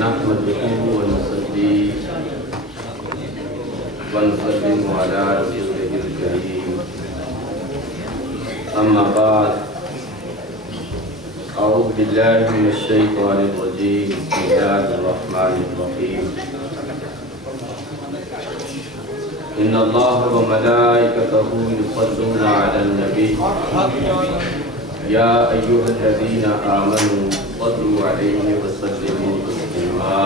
نحمده ونصلي ونسلم على رسوله الكريم أما بعد أعوذ بالله من الشيطان الرجيم بسم الله الرحمن الرحيم إن الله وملائكته يصلون على النبي يا أيها الذين آمنوا صلوا عليه وسلموا تسليما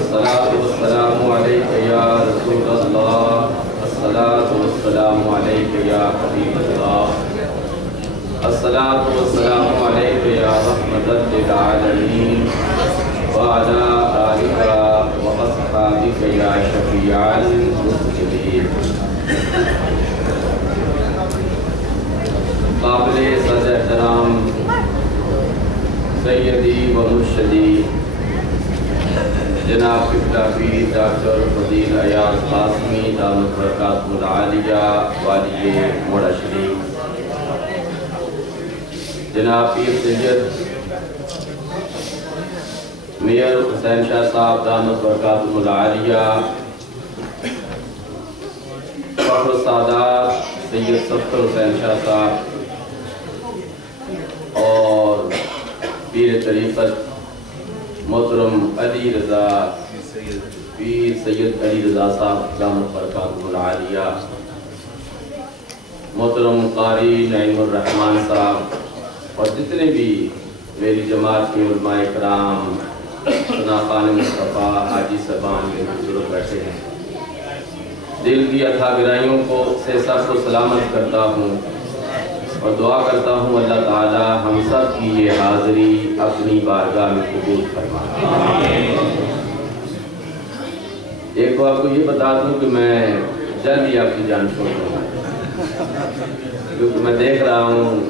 الصلاة والسلام عليك يا رسول الله الصلاة والسلام عليك يا حبيب الله الصلاة والسلام عليك يا رحمة للعالمين وعلى آلك وأصحابك يا شفيع المسلمين قابل صدر احترام سیدی و مرشدی جناب قبلہ پیر ڈاکٹر فضیل ایاز قاسمی دامت برکاتہ العالیہ والی موڑا شریف، جناب پیر سید میئر حسین شاہ صاحب دامت برکاتہ العالیہ، فخر السادات سید سفر حسین شاہ صاحب اور پیر طریقت محترم علی رضا پیر سید علی رضا صاحب دامت برکاتہ العالیہ، محترم قاری نعیم الرحمن صاحب اور جتنے بھی میری جماعت کے علماء کرام، ثنا خان مصطفیٰ، حاجی صاحبان کے بزرگ بیٹھے ہیں، دل کی اتھا گہرائیوں کو سے سب کو سلامت کرتا ہوں اور دعا کرتا ہوں اللہ تعالی ہم سب کی یہ حاضری اپنی بارگاہ میں قبول فرمائے۔ ایک تو آپ کو یہ بتا دوں کہ میں جلد ہی آپ کی جان چھوڑ دوں گا، کیونکہ میں دیکھ رہا ہوں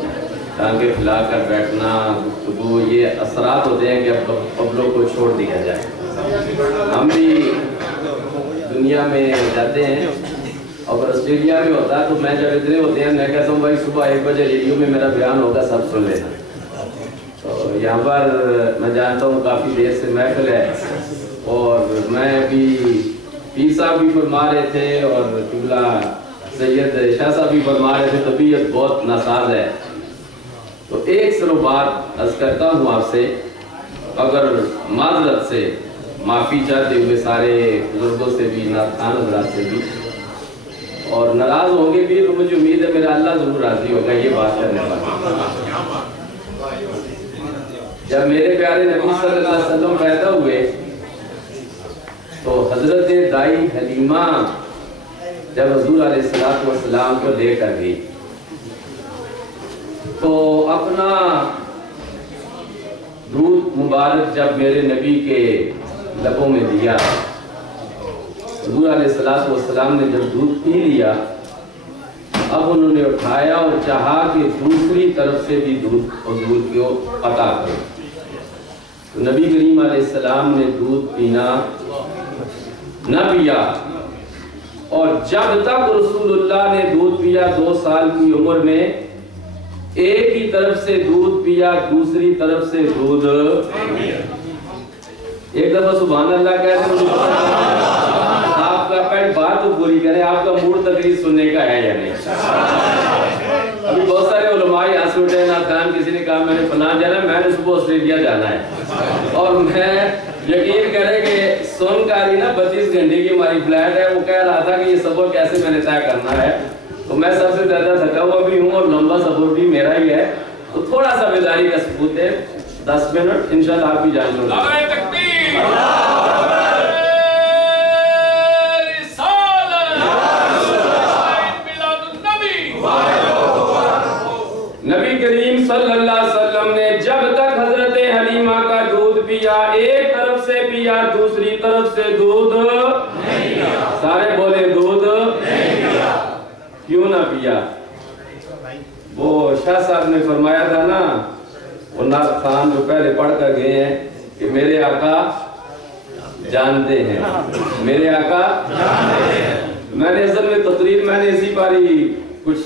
ٹانگیں پھیلا کر بیٹھنا، گفتگو، یہ اثرات ہوتے ہیں کہ اب قبلوں کو چھوڑ دیا جائے۔ ہم بھی دنیا میں جاتے ہیں، اور آسٹریلیا میں ہوتا ہے تو میں جب اتنے ہوتے ہیں میں کہتا ہوں بھائی صبح 1 بجے ریڈیو میں میرا بیان ہوگا، سب سن لینا۔ تو یہاں پر میں جانتا ہوں کافی دیر سے محفل ہے، اور میں بھی پیر صاحب بھی فرما رہے تھے اور قبلہ سید شاہ صاحب بھی فرما رہے تھے، طبیعت بہت ناساز ہے۔ تو ایک سلو بات عرض کرتا ہوں آپ سے، اگر معذرت سے معافی چاہتے ہوئے سارے بزرگوں سے بھی، نعتخوان حضرات سے بھی، اور ناراض ہوں گے بھی تو مجھے امید ہے میرا اللہ ضرور راضی ہوگا یہ بات کرنے پر۔ جب میرے پیارے نبی صلی اللہ علیہ وسلم پیدا ہوئے تو حضرت دائی حلیمہ جب حضور علیہ السلام کو لے کر گئی تو اپنا دودھ مبارک جب میرے نبی کے لبوں میں دیا، حضور علیہ السلام نے جب دودھ پی لیا، اب انہوں نے اٹھایا اور چاہا کہ دوسری طرف سے بھی دودھ کو عطا کرو۔ تو نبی کریم علیہ السلام نے دودھ پینا نہ پیا، اور جب تک رسول اللہ نے دودھ پیا 2 سال کی عمر میں، ایک ہی طرف سے دودھ پیا، دوسری طرف سے دودھ ایک دفعہ سبحان اللہ کہتے ہیں۔ آپ کا پہلے بات تو پوری کریں، آپ کا موڈ تقریر سننے کا ہے یا نہیں؟ ابھی بہت سارے علماء یہاں سے اٹھے، نعتخوان کسی نے کہا میں نے فلاں جانا ہے، میں نے صبح آسٹریلیا جانا ہے، اور میں یقین کریں کہ سن کاری نا 32 گھنٹے کی ہماری فلائٹ ہے، وہ کہہ رہا تھا کہ یہ سفر کیسے میں نے طے کرنا ہے، تو میں سب سے زیادہ تھکا ہوا بھی ہوں اور لمبا سفر بھی میرا ہی ہے، تو تھوڑا سا بیداری کا ثبوت ہے، 10 منٹ انشاءاللہ آپ بھی جان چھوڑ دیں۔ نبی کریم صلی اللہ علیہ وسلم نے جب تک حضرت حلیمہ کا دودھ پیا، ایک طرف سے پیا، دوسری طرف سے دودھ نہیں پیا۔ سارے بولے دودھ نہیں پیا۔ کیوں نہ پیا؟ وہ شاہ صاحب نے فرمایا تھا نا، وہ نعتخوان جو پہلے پڑھ کر گئے ہیں کہ میرے آقا جانتے ہیں، میرے آقا جانتے ہیں۔ میں نے اصل میں تقریر میں نے اسی پاری کچھ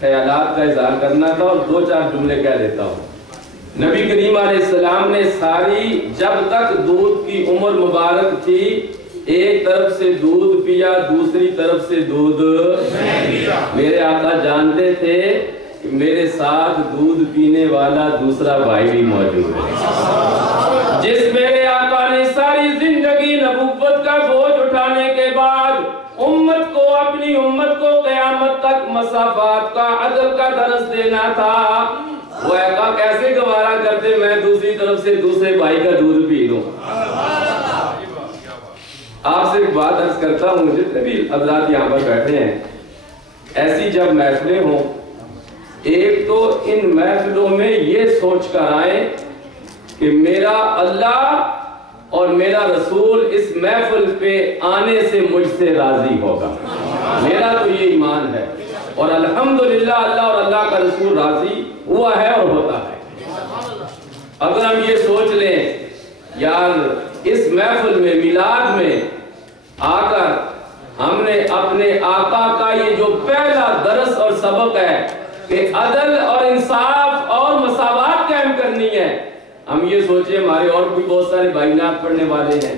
خیالات کا اظہار کرنا تھا اور 2-4 جملے کہہ دیتا ہوں۔ نبی کریم علیہ السلام نے ساری جب تک دودھ کی عمر مبارک تھی ایک طرف سے دودھ پیا دوسری طرف سے دودھ نہیں پیا۔ میرے آقا جانتے تھے کہ میرے ساتھ دودھ پینے والا دوسرا بھائی بھی موجود ہے، جس میرے آقا نے ساری زندگی نبوت کا بوجھ اٹھانے کے بعد امت کو اپنی امت کو قیامت تک مسافات کا عدل کا درس دینا تھا، وہ آقا کیسے گوارا کرتے میں دوسری طرف سے دوسرے بھائی کا دودھ پی لوں۔ آپ سے ایک بات عرض کرتا ہوں، جتنے بھی حضرات یہاں پر بیٹھے ہیں، ایسی جب محفلیں ہوں، ایک تو ان محفلوں میں یہ سوچ کر آئیں کہ میرا اللہ اور میرا رسول اس محفل پہ آنے سے مجھ سے راضی ہوگا، میرا تو یہ ایمان ہے، اور الحمدللہ اللہ اور اللہ کا رسول راضی ہوا ہے اور ہوتا ہے۔ اگر ہم یہ سوچ لیں یار اس محفل میں میلاد میں آ کر ہم نے اپنے آقا کا یہ جو پہلا درس اور سبق ہے کہ عدل اور انصاف اور مساوات قائم کرنی ہے، ہم یہ سوچیں ہمارے اور بھی بہت سارے بھائی نعت پڑھنے والے ہیں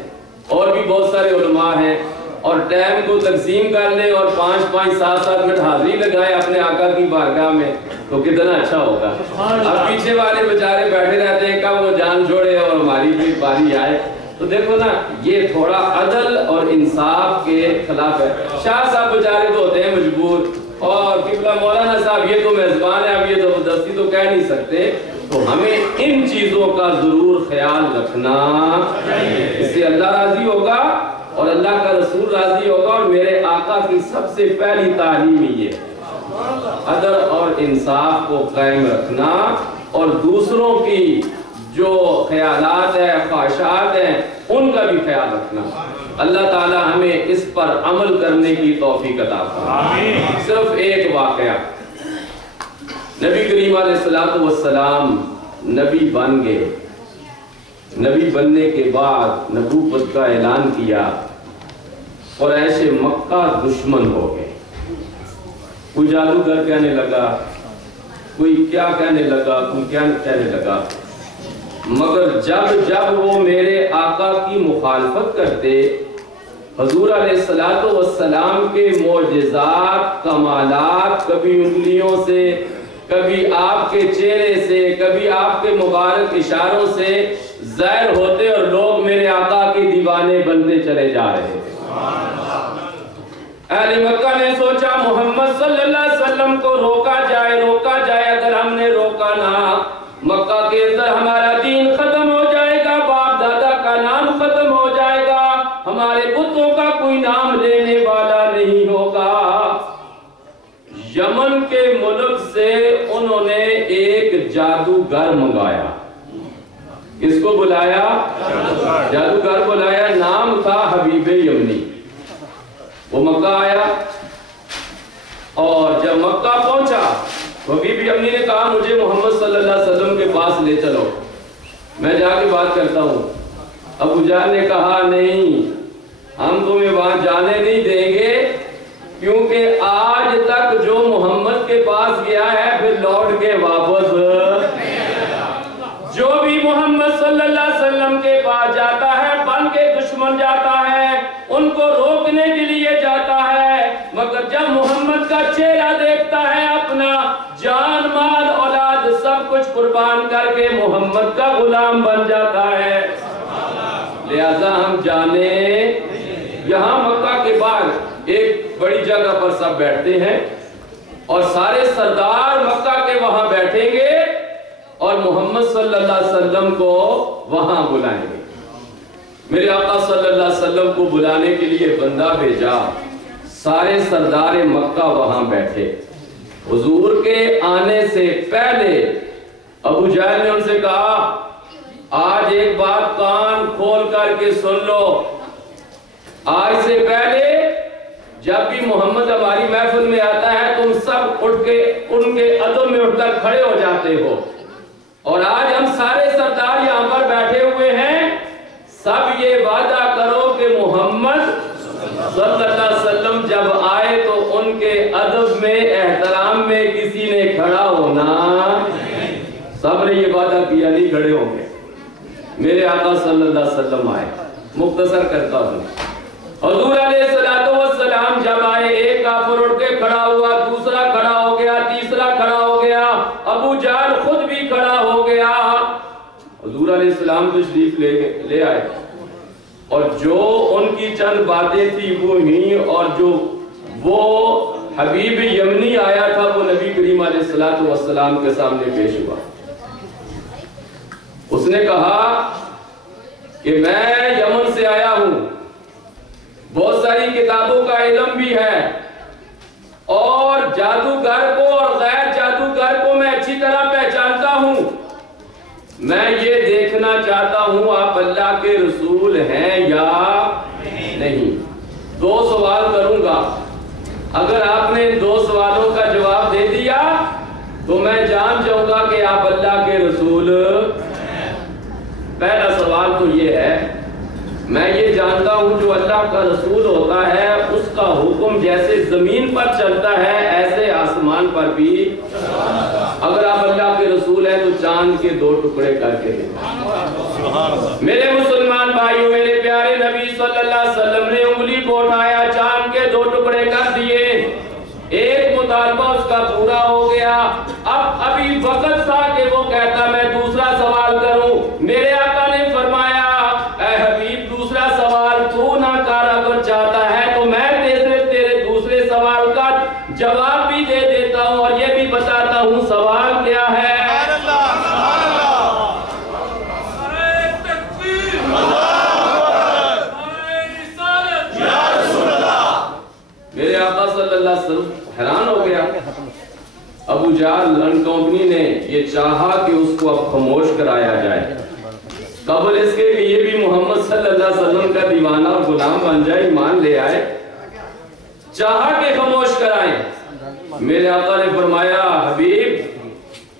اور بھی بہت سارے علماء ہیں، اور ٹائم کو تقسیم کر لیں اور 5-5 7-7 منٹ حاضری لگائے اپنے آقا کی بارگاہ میں تو کتنا اچھا ہوگا۔ اب پیچھے والے بیچارے بیٹھے رہتے ہیں کب وہ جان چھوڑے اور ہماری بھی باری آئے، تو دیکھو نا یہ تھوڑا عدل اور انصاف کے خلاف ہے۔ شاہ صاحب بیچارے تو ہوتے ہیں مجبور، اور قبلہ مولانا صاحب یہ تو میزبان ہے، اب یہ زبردستی تو کہہ نہیں سکتے، تو ہمیں ان چیزوں کا ضرور خیال رکھنا، اس سے اللہ راضی ہوگا اور اللہ کا رسول راضی ہوگا، اور میرے آقا کی سب سے پہلی تعلیم یہ عدل اور انصاف کو قائم رکھنا، اور دوسروں کی جو خیالات ہیں خواہشات ہیں ان کا بھی خیال رکھنا۔ اللہ تعالی ہمیں اس پر عمل کرنے کی توفیق عطا فرمائے۔ صرف ایک واقعہ، نبی کریم علیہ السلام نبی بن گئے، نبی بننے کے بعد نبوت کا اعلان کیا، قریش مکہ دشمن ہو گئے، کوئی جادوگر کہنے لگا، کوئی کیا کہنے لگا، کوئی کیا کہنے لگا، مگر جب وہ میرے آقا کی مخالفت کرتے، حضور علیہ السلام کے معجزات کمالات کبھی انگلیوں سے، کبھی آپ کے چہرے سے، کبھی آپ کے مبارک اشاروں سے ظاہر ہوتے، اور لوگ میرے آقا کے دیوانے بنتے چلے جا رہے تھے۔ اہل مکہ نے سوچا محمد صلی اللہ علیہ وسلم کو روکا جائے، اگر ہم نے روکا نہ مکہ کے اندر ہمارا دین ختم ہو جائے گا، باپ دادا کا نام ختم ہو جائے گا، ہمارے بتوں کا کوئی نام لینے والا نہیں ہوگا۔ یمن کے ملک سے انہوں نے ایک جادوگر منگایا، کس کو بلایا؟ جادوگر بلایا، نام تھا حبیب یمنی۔ وہ مکہ آیا، اور جب مکہ پہنچا حبیب یمنی نے کہا مجھے محمد صلی اللہ علیہ وسلم کے پاس لے چلو، میں جا کے بات کرتا ہوں۔ ابو جہل نے کہا نہیں، ہم تمہیں وہاں جانے نہیں دیں گے، کیونکہ آج تک جو محمد کے پاس گیا ہے پھر لوٹ کے واپس، جو بھی محمد صلی اللہ علیہ وسلم کے پاس جاتا ہے بن کے دشمن جاتا ہے، ان کو روکنے کے لیے جاتا ہے، مگر جب محمد کا چہرہ دیکھتا ہے اپنا جان مال اولاد سب کچھ قربان کر کے محمد کا غلام بن جاتا ہے۔ لہذا ہم جانے، یہاں مکہ کے بعد ایک بڑی جگہ پر سب بیٹھتے ہیں، اور سارے سردار مکہ کے وہاں بیٹھیں گے اور محمد صلی اللہ علیہ وسلم کو وہاں بلائیں گے۔ میرے آقا صلی اللہ علیہ وسلم کو بلانے کے لیے بندہ بھیجا، سارے سردار مکہ وہاں بیٹھے۔ حضور کے آنے سے پہلے ابو جہل نے ان سے کہا آج ایک بات کان کھول کر کے سن لو، آج سے پہلے جب بھی محمد ہماری محفل میں آتا ہے تم سب اٹھ کے ان کے عدم میں اٹھ کر کھڑے ہو جاتے ہو، اور آج ہم سارے سردار یہاں پر بیٹھے ہوئے ہیں، سب یہ وعدہ کرو کہ محمد صلی اللہ علیہ وسلم جب آئے تو ان کے ادب میں احترام میں کسی نے کھڑا ہونا۔ سب نے یہ وعدہ کیا نہیں کھڑے ہوں گے. میرے آقا صلی اللہ علیہ وسلم آئے. مختصر کرتا ہوں. حضور علیہ السلام جب آئے ایک کافر اٹھ کے کھڑا ہوا, دوسرا کھڑا ہو گیا, تیسرا کھڑا ہو گیا, ابو جہل خود بھی کھڑا ہو گیا. حضور علیہ السلام تشریف لے آئے اور جو ان کی چند باتیں تھی وہ ہی, اور جو وہ حبیب یمنی آیا تھا وہ نبی کریم علیہ السلام کے سامنے پیش ہوا. اس نے کہا کہ میں یمن سے آیا ہوں, بہت ساری کتابوں کا علم بھی ہے, اور جادوگر کو اور غیر جادوگر کو میں اچھی طرح پہچانتا ہوں. میں یہ دیکھنا چاہتا ہوں آپ اللہ کے رسول ہیں یا نہیں. 2 سوال کروں گا, اگر آپ نے 2 سوالوں کا جواب دے دیا تو میں جان جاؤں گا کہ آپ اللہ کے رسول. پہلا سوال تو یہ ہے, میں یہ جانتا ہوں جو اللہ کا رسول ہوتا ہے اس کا حکم جیسے زمین پر چلتا ہے ایسے آسمان پر بھی. اگر آپ اللہ کے رسول ہیں تو چاند کے 2 ٹکڑے کر کے دیں. میرے مسلمان بھائیوں, میرے پیارے نبی صلی اللہ علیہ وسلم نے انگلی کو اٹھایا, چاند کے 2 ٹکڑے کر دیے. ایک مطالبہ اس کا پورا ہو گیا. اب ابھی وقت تھا کہ وہ کہتا میں دوسرا سوال کروں. میرے آقا نے فرمایا اے حبیب دوسرا سوال تو نہ کر, اگر چاہتا ہے تو میں تیرے دوسرے سوال کا جواب بھی دے دیتا ہوں اور یہ بھی بتاتا ہوں سوال کیا ہے. میرے آقا صلی اللہ علیہ وسلم حیران ہو گیا. ابو جہل لنڈ کمپنی نے یہ چاہا کہ اس کو اب خاموش کرایا جائے, قبل اس کے کہ یہ بھی محمد صلی اللہ علیہ وسلم کا دیوانہ اور غلام بن جائے, ایمان لے آئے, چاہا کہ خاموش کرائیں. میرے آقا نے فرمایا حبیب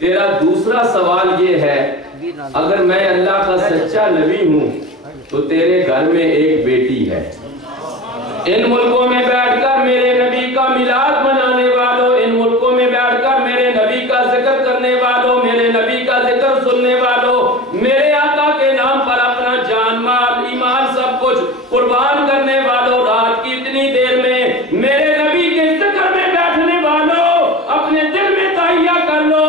تیرا دوسرا سوال یہ ہے, اگر میں اللہ کا سچا نبی ہوں تو تیرے گھر میں ایک بیٹی ہے. ان ملکوں میں بیٹھ کر میرے نبی کا میلاد منانے والوں, ان ملکوں میں بیٹھ کر میرے نبی کا ذکر کرنے والوں, میرے نبی کا ذکر سننے والوں, میرے آقا کے نام پر اپنا جان مال ایمان سب کچھ قربان کرنے والوں, رات کی اتنی دیر میں میرے نبی کے ذکر میں بیٹھنے والوں, اپنے دل میں تہیہ کر لو,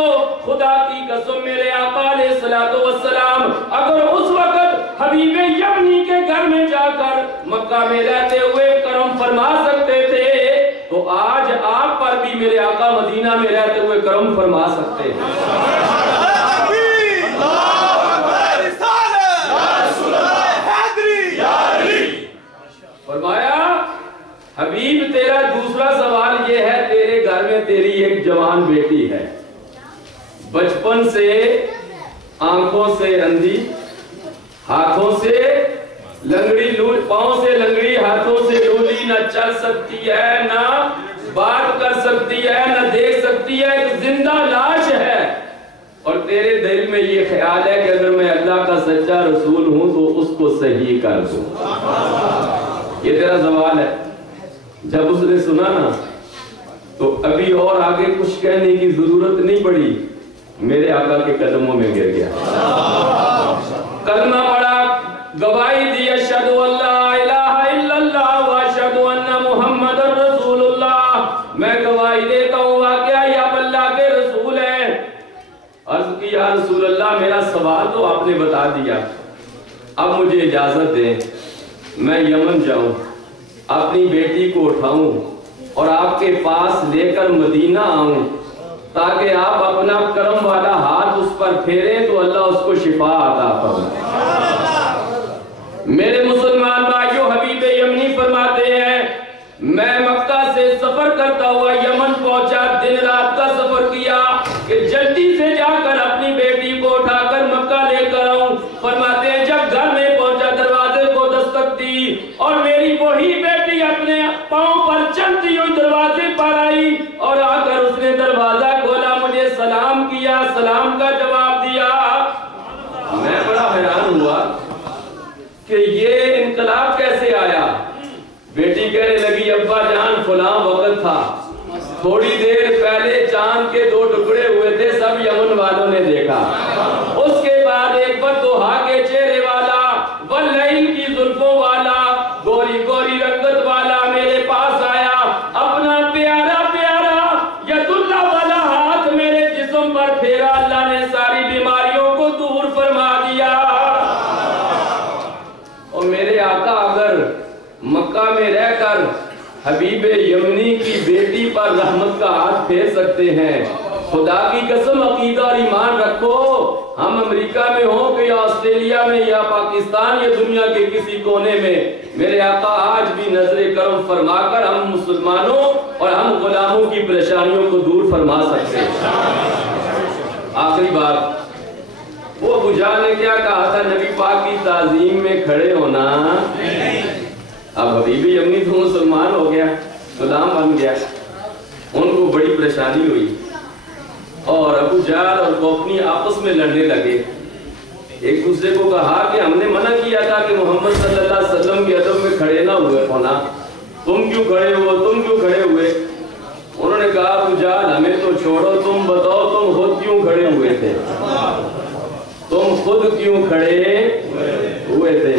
خدا کی قسم میرے آقا علیہ السلام اگر اس وقت حبیب یمنی کے گھر میں جا کر مکہ میں رہتے ہوئے کرم فرما سکتے تھے تو آج آپ پر بھی میرے آقا مدینہ میں رہتے ہوئے کرم فرما سکتے ہیں. فرمایا حبیب تیرا دوسرا سوال یہ ہے, تیرے گھر میں تیری ایک جوان بیٹی ہے, بچپن سے آنکھوں سے اندھی, ہاتھوں سے لنگڑی, پاؤں سے لنگڑی, ہاتھوں سے لولی, نہ چل سکتی ہے, نہ بات کر سکتی ہے, نہ دیکھ سکتی ہے, ایک زندہ لاش ہے. اور تیرے دل میں یہ خیال ہے کہ اگر میں اللہ کا سچا رسول ہوں تو اس کو صحیح کر دوں. یہ تیرا سوال ہے. جب اس نے سنا نا تو ابھی اور آگے کچھ کہنے کی ضرورت نہیں پڑی, میرے آقا کے قدموں میں گر گیا, کلمہ پڑھا, گواہی دی اشہد ان لا الہ الا اللہ و اشہد ان محمد رسول اللہ. میں گواہی دیتا ہوں واقعہ یہ آپ اللہ کے رسول ہیں. عرض کی یا رسول اللہ میرا سوال تو آپ نے بتا دیا, اب مجھے اجازت دیں میں یمن جاؤں, اپنی بیٹی کو اٹھاؤں اور آپ کے پاس لے کر مدینہ آؤں تاکہ آپ اپنا کرم والا ہاتھ اس پر پھیریں تو اللہ اس کو شفا عطا فرمائے. میرے مسلمان بھائیوں, حبیب یمنی فرماتے ہیں میں مکہ سے سفر کرتا ہوا یمن پہنچا, دن رات کا سفر کیا کہ جلدی سے جا کر اپنی بیٹی کو اٹھا کر مکہ لے کر آؤں. فرماتے ہیں جب گھر میں پہنچا دروازے کو دستک دی اور میری وہی بیٹی اپنے پاؤں پر چلتی ہوئی دروازے پر آئی اور آ کر اس نے دروازہ کھولا, مجھے سلام کیا, سلام کا جواب دیا. میں بڑا حیران ہوا کہ یہ انقلاب کیسے آیا. بیٹی کہنے لگی ابا جان فلاں وقت تھا, تھوڑی دیر پہلے چاند کے 2 ٹکڑے ہوئے تھے, سب یمن والوں نے دیکھا. مکہ میں رہ کر حبیب یمنی کی بیٹی پر رحمت کا ہاتھ پھیر سکتے ہیں۔ خدا کی قسم عقیدہ اور ایمان رکھو، ہم امریکہ میں ہوں کہ یا آسٹریلیا میں یا پاکستان یا دنیا کے کسی کونے میں، میرے آقا آج بھی نظر کرم فرما کر ہم مسلمانوں اور ہم غلاموں کی پریشانیوں کو دور فرما سکتے ہیں۔ آخری بات، وہ ابو جہل نے کیا کہا تھا؟ نبی پاک کی تعظیم میں کھڑے ہونا۔ اب حبیب یمنی تو مسلمان ہو گیا، غلام بن گیا، ان کو بڑی پریشانی ہوئی اور ابو جہل اور کوفنی آپس میں لڑنے لگے۔ ایک دوسرے کو کہا کہ ہم نے منع کیا تھا کہ محمد صلی اللہ علیہ وسلم کے ادب میں کھڑے نہ ہوئے ہونا، تم کیوں کھڑے ہو، تم کیوں کھڑے ہوئے؟ انہوں نے کہا ابو جہل ہمیں تو چھوڑو، تم بتاؤ تم خود کیوں کھڑے ہوئے تھے، تم خود کیوں کھڑے ہوئے تھے؟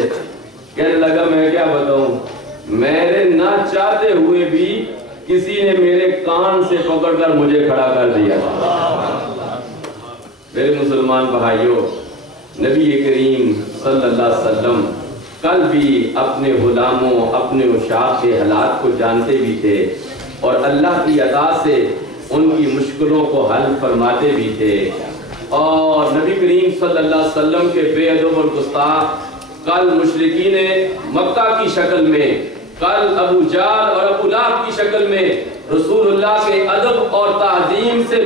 کہنے لگا میں کیا بتاؤں، میرے نہ چاہتے ہوئے بھی کسی نے میرے کان سے پکڑ کر مجھے کھڑا کر دیا۔ میرے مسلمان بھائیوں، نبی کریم صلی اللہ علیہ وسلم کل بھی اپنے غلاموں، اپنے عشاق کے حالات کو جانتے بھی تھے اور اللہ کی عطا سے ان کی مشکلوں کو حل فرماتے بھی تھے۔ اور نبی کریم صلی اللہ علیہ وسلم کے بے ادب اور گستاخ کل مشرکین مکہ کی شکل میں، کل ابو جہل اور ابو لہب کی شکل میں رسول اللہ کے ادب اور تعظیم سے